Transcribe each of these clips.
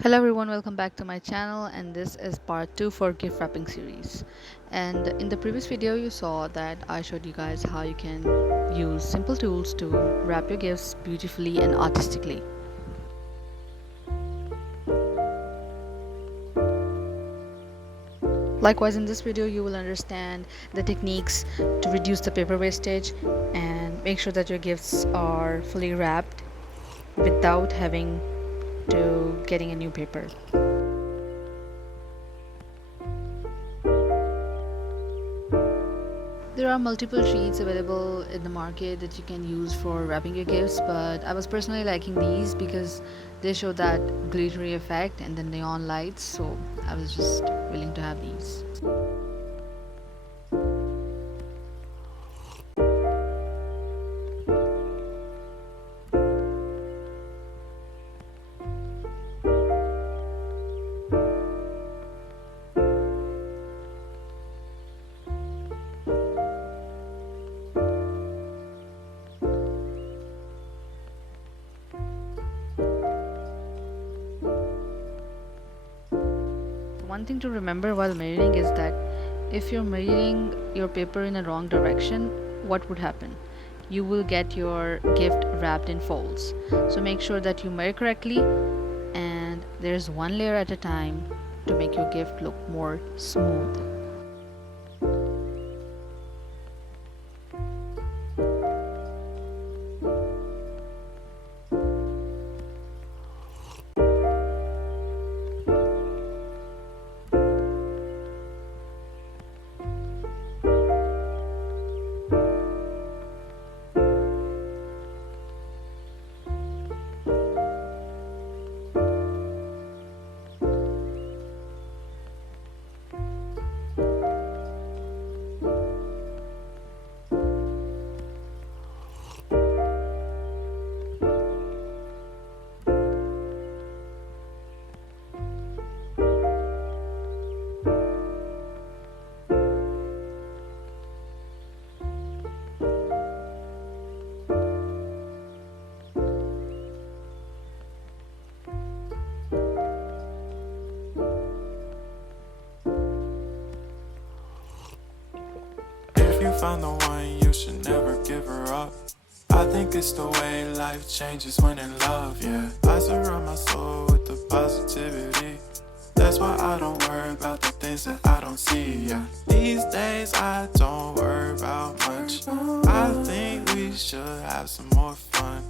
Hello everyone, welcome back to my channel, and this is part 2 for gift wrapping series. And in the previous video you saw that I showed you guys how you can use simple tools to wrap your gifts beautifully and artistically. Likewise, in this video you will understand the techniques to reduce the paper wastage and make sure that your gifts are fully wrapped without having to getting a new paper. There are multiple sheets available in the market that you can use for wrapping your gifts, but I was personally liking these because they show that glittery effect and the neon lights, so I was just willing to have these. One thing to remember while marrying is that if you're marrying your paper in a wrong direction, what would happen? You will get your gift wrapped in folds. So make sure that you marry correctly and there's one layer at a time to make your gift look more smooth. If you find the one, you should never give her up. I think it's the way life changes when in love, yeah. I surround my soul with the positivity. That's why I don't worry about the things that I don't see, yeah. These days I don't worry about much. I think we should have some more fun.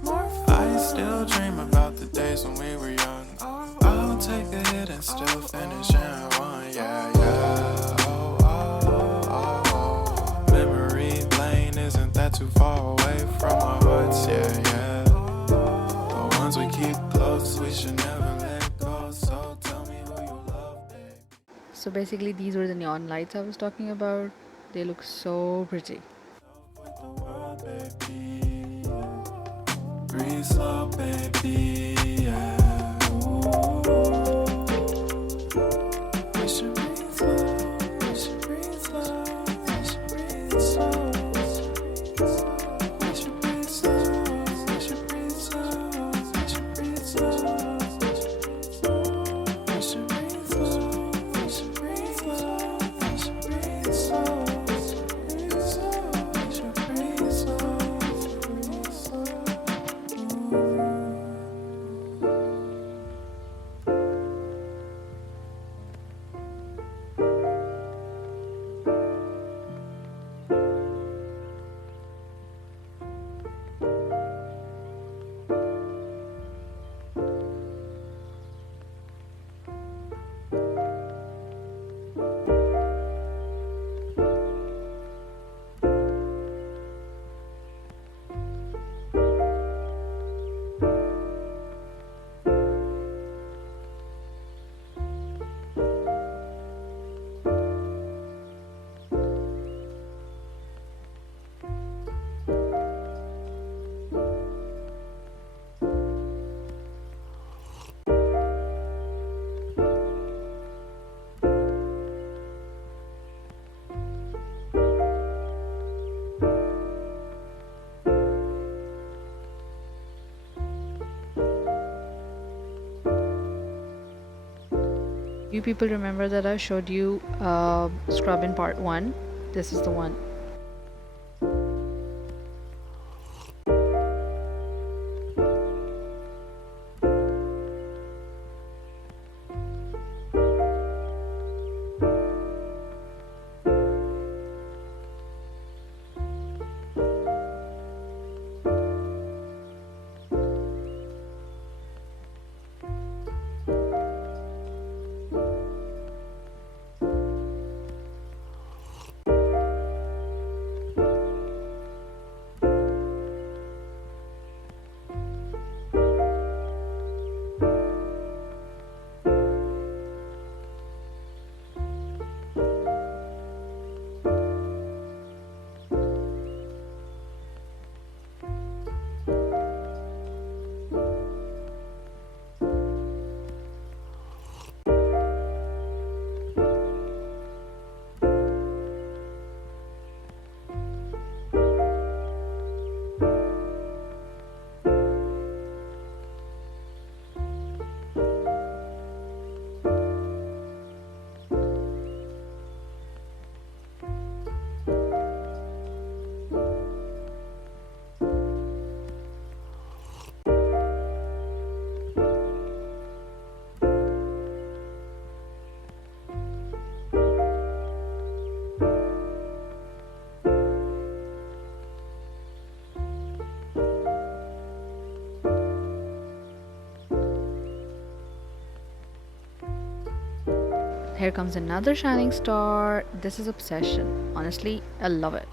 I still dream about the days when we were young. I'll take a hit and still finish in one, yeah, yeah. Oh, oh, oh, oh. Memory lane isn't that too far away from our hearts, yeah, yeah. The ones we keep close, we should never let go. So tell me who you love, babe. So basically these were the neon lights I was talking about. They look so pretty. With the world, baby. Breathe slow, baby, yeah. We should breathe slow, we should breathe slow, we should breathe slow. We should breathe slow, we should breathe slow, we should breathe slow. We should breathe slow, we should breathe slow, we should breathe slow. We should breathe slow, we should breathe slow. You people remember that I showed you scrub in part 1? This is the one. Here comes another shining star. This is Obsession. Honestly, I love it.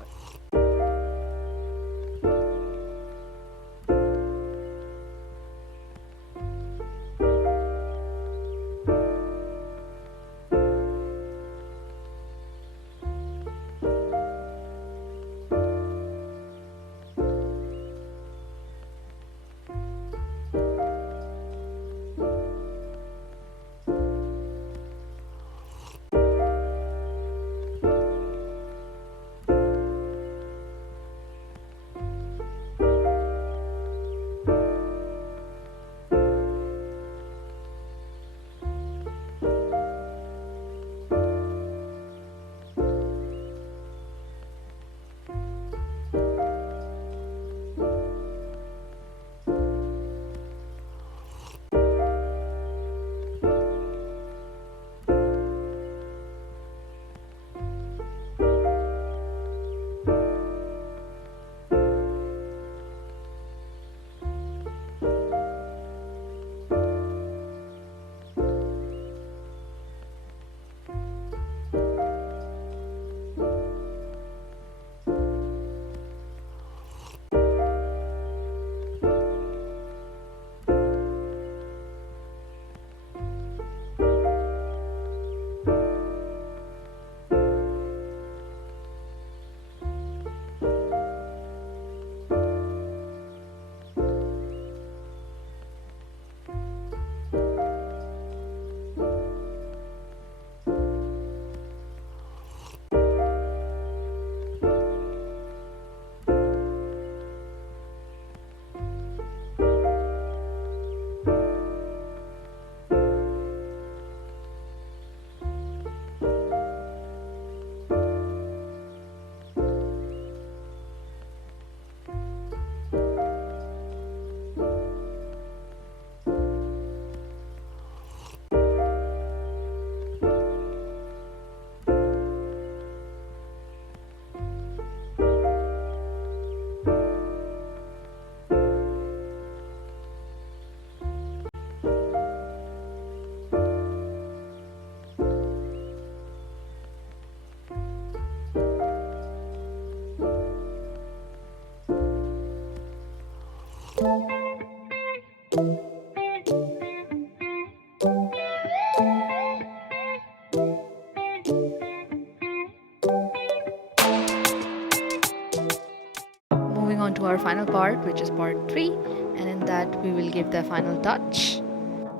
Moving on to our final part, which is part 3, and in that we will give the final touch.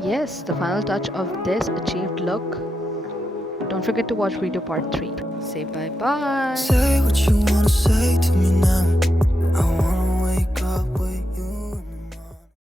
Yes, the final touch of this achieved look. Don't forget to watch video part 3. Say bye bye. Say what you wanna say to me now.